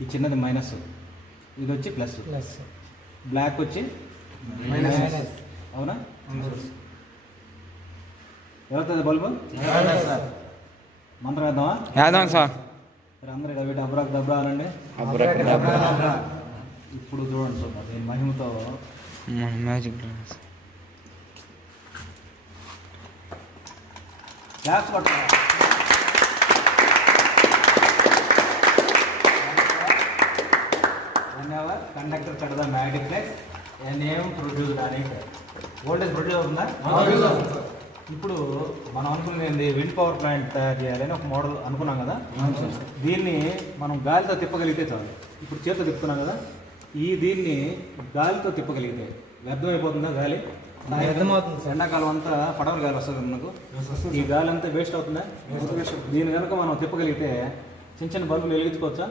ఈ చిన్నది మైనస్. ఇది వచ్చి ప్లస్. ప్లస్. బ్లాక్ వచ్చి మైనస్. అవునా? ఎవరితో బల్బు? మంత్రం వేద్దామా? వేద్దాం సార్. మీరు అందరూ ఇలా పెట్టి అబ్రాక్ దబ్రా అనండి. ఇప్పుడు చూడండి దీని మహిమతో. Magic glass glass whenever conductor cut the magnetic flex and name produce అని వోల్టేజ్ ప్రొడ్యూస్ అవుతుందా ఇప్పుడు మనం అనుకునేది విండ్ పవర్ ప్లాంట్ తయారు చేయాలని ఒక మోడల్ అనుకున్నాం కదా? దీన్ని మనం గాలితో తిప్పగలిగితే చాలు. ఇప్పుడు చేతితో తిప్పుతున్నాం కదా? ఈ దీన్ని గాలితో తిప్పగలిగితే వ్యర్థమైపోతుందా గాలి. ఎండాకాలం అంతా పడవలు గాలి వస్తుంది మనకు? ఈ గాలి అంతా వేస్ట్ అవుతుందా? దీని కనుక మనం తిప్పగలిగితే చిన్న చిన్న బల్బులు వెలిగించుకోవచ్చా?